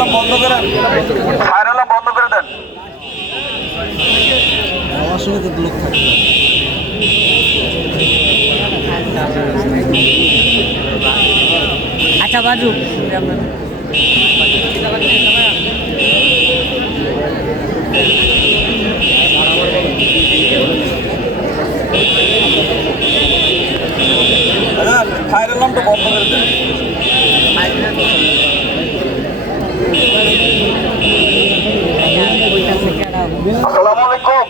Alarm বন্ধ করেন, fire alarm বন্ধ করে দেন। আমার সঙ্গে তো লোক থাকবে। আচ্ছা বাজু ফায়ার অ্যালার্মটা বন্ধ করে দেন। আসসালামু আলাইকুম,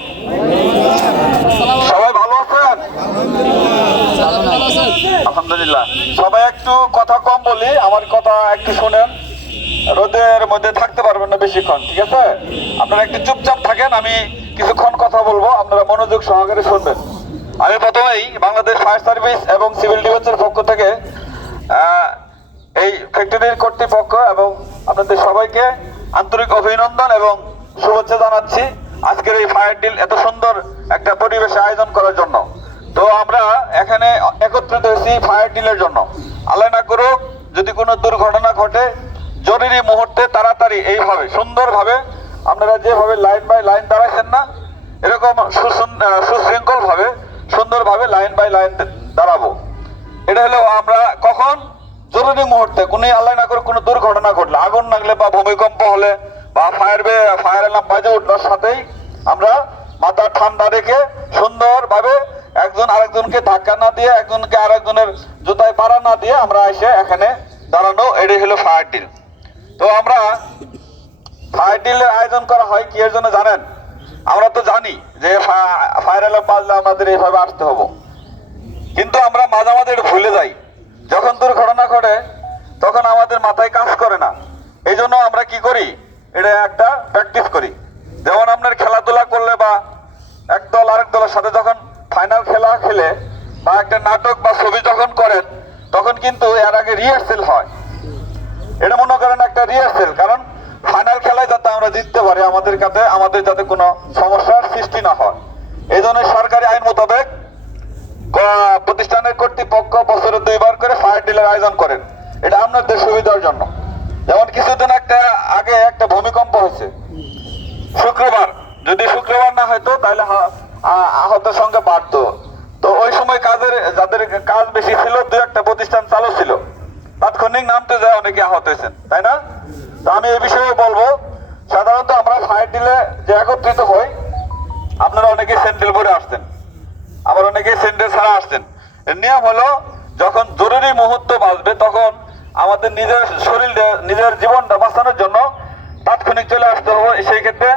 সবাই ভালো আছেন? আলহামদুলিল্লাহ। সবাই একটু কথা কম বলি, আমার কথা একটু শোনেন। রোদের মধ্যে থাকতে পারবেন না বেশিক্ষণ, ঠিক আছে? আপনারা একটু চুপচাপ থাকেন, আমি কিছুক্ষণ কথা বলবো, আপনারা মনোযোগ সহকারে শুনবেন। আমি প্রথমেই বাংলাদেশ ফায়ার সার্ভিস এবং সিভিল ডিফেন্সের পক্ষ থেকে এই ফ্যাক্টরির কর্তৃপক্ষ এবং আপনাদের সবাইকে আন্তরিক অভিনন্দন এবং শুভেচ্ছা জানাচ্ছি আজকের এই ফায়ার ডিল এত সুন্দর একটা পরিবেশে আয়োজন করার জন্য। তো আমরা এখানে একত্রিত হয়েছি ফায়ার ডিলের জন্য। আল্লাহ না করুক যদি কোনো দুর্ঘটনা ঘটে, জরুরি মুহূর্তে তাড়াতাড়ি এইভাবে সুন্দরভাবে আপনারা যেভাবে লাইন বাই লাইন দাঁড়াইছেন না, এরকম সুশৃঙ্খলভাবে সুন্দরভাবে লাইন বাই লাইন দাঁড়াবো। এটা হলো আমরা কখন জরুরি মুহূর্তে কোনো আল্লাহ না করে কোনো দুর্ঘটনা ঘটলে, আগুন লাগলে বা ভূমিকম্প হলে বা ফায়ার অ্যালার্ম বাজে উঠবার সাথেই আমরা মাথা ঠান্ডা রেখে সুন্দরভাবে একজন আরেকজনকে ধাক্কা না দিয়ে, একজনকে আরেকজনের জুতায় পাড়া না দিয়ে আমরা এসে এখানে দাঁড়ানো, এটাই হলো ফায়ার ডিল। তো আমরা ফায়ার ডিলের আয়োজন করা হয় কি এর জন্য জানেন? আমরা তো জানি যে ফায়ার অ্যালার্ম বাজলে আমাদের এইভাবে আসতে হবো, কিন্তু আমরা মাঝে মাঝে এটা ভুলে যাই। যখন দুর্ঘটনা ঘটে তখন আমাদের মাথায় কাজ করে না। এই জন্য আমরা কি করি, এটা একটা প্র্যাকটিস করি। যেমন আপনার খেলাধুলা করলে বা এক দল আরেক দলের সাথে যখন ফাইনাল খেলা খেলে বা একটা নাটক বা ছবি যখন করেন, তখন কিন্তু এর আগে রিহার্সেল হয়। এটা মনে করেন একটা রিহার্সেল, কারণ ফাইনাল খেলায় যাতে আমরা জিততে পারি, আমাদের যাতে কোনো সমস্যার সৃষ্টি না হয়। এই জন্য সরকারি আইন মোতাবেক প্রতিষ্ঠানের কর্তৃপক্ষ বছরে 2 বার করে ফায়ার ডিলের আয়োজন করেন। এটা আপনাদের সুবিধার জন্য। যেমন কিছুদিন আগে একটা ভূমিকম্প হয়েছে শুক্রবার, যদি শুক্রবার না হয়তো তাহলে আহতের সংখ্যা বাড়তো। তো ওই সময় যাদের কাজ বেশি ছিল, 2-1টা প্রতিষ্ঠান চালু ছিল, তাৎক্ষণিক নামতে যায় অনেকে আহত হয়েছেন, তাই না? তো আমি এই বিষয়ে বলবো, সাধারণত আমরা ফায়ার ডিলে যে একত্রিত হই, আপনারা অনেকে স্যান্ডেল পরে আসতেন, আবার অনেকে স্যান্ডেল ছাড়া আসতেন। এর নিয়ম হলো যখন জরুরি মুহূর্ত বাঁচবে তখন আমাদের নিজের শরীর, নিজের জীবনটা বাঁচানোর জন্য তাৎক্ষণিক চলে আসতে হবে। সেই ক্ষেত্রে